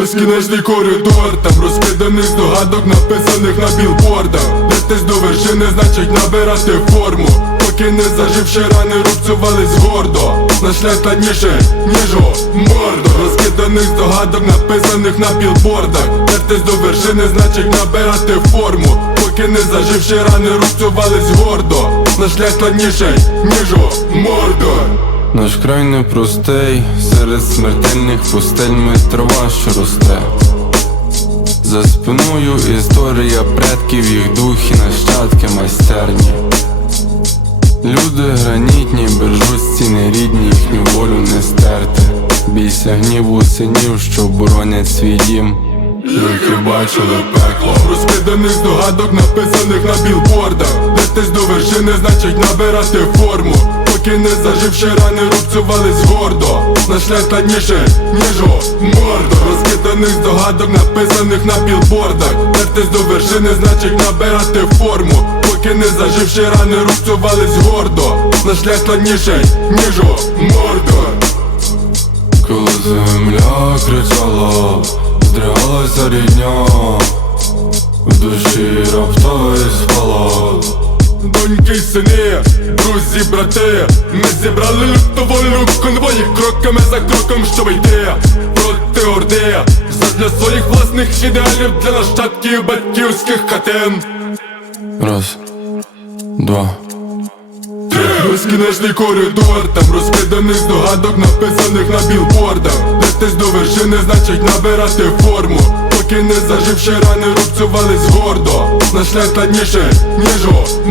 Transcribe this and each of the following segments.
безкінечний коридор, Там розкиданих здогадок, написаних на білбордах Летись до вершини, значить набирати форму Поки не заживши рани, рубцювались гордо Наш шлях складніше, ніж мордо Розкиданих здогадок, написаних на білбордах Летись до вершини, значить набирати форму Поки не заживши рани, рубцювались гордо Наш шлях складніший, ніж мордо наш край непростий, серед смертельних пустель ми трава, що росте. За спиною історія предків, їх духи, нащадки майстерні. Люди гранітні, бережуть стіни рідні, їхню волю не стерти. Бійся гніву синів, що боронять свій дім. Жінки бачили пекло Розкиданих здогадок, написаних на білбордах Летиш до вершини, значить набирати форму поки не заживши рани, рубцювались гордо Наш шлях ніж мордо Розкиданих здогадок, написаних на білбордах Вертись до вершини, значить набирати форму Поки не заживши рани, рубцювались гордо Наш шлях складніший, ніж мордо Коли земля кричала, здригалася рідня В душі раптовий спала доньки й сини, друзі, брати, ми зібрали лютовольну конвої кроками за кроком, щоб йти проти орди Задля своїх власних ідеалів для нащадків батьківських хатин. Раз, два. Безкінечний коридор, там розкиданих догадок, написаних на білбордах Нестись до вершини, значить набирати форму, поки не заживши рани, рубцювались гордо найскладніше, ніж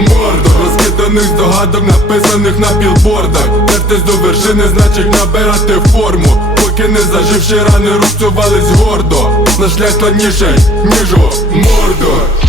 мордо Розкиданих здогадок, написаних на білбордах Тертись до вершини, значить набирати форму Поки не заживши рани, рубцювались гордо Наш шлях складніший, ніж мордо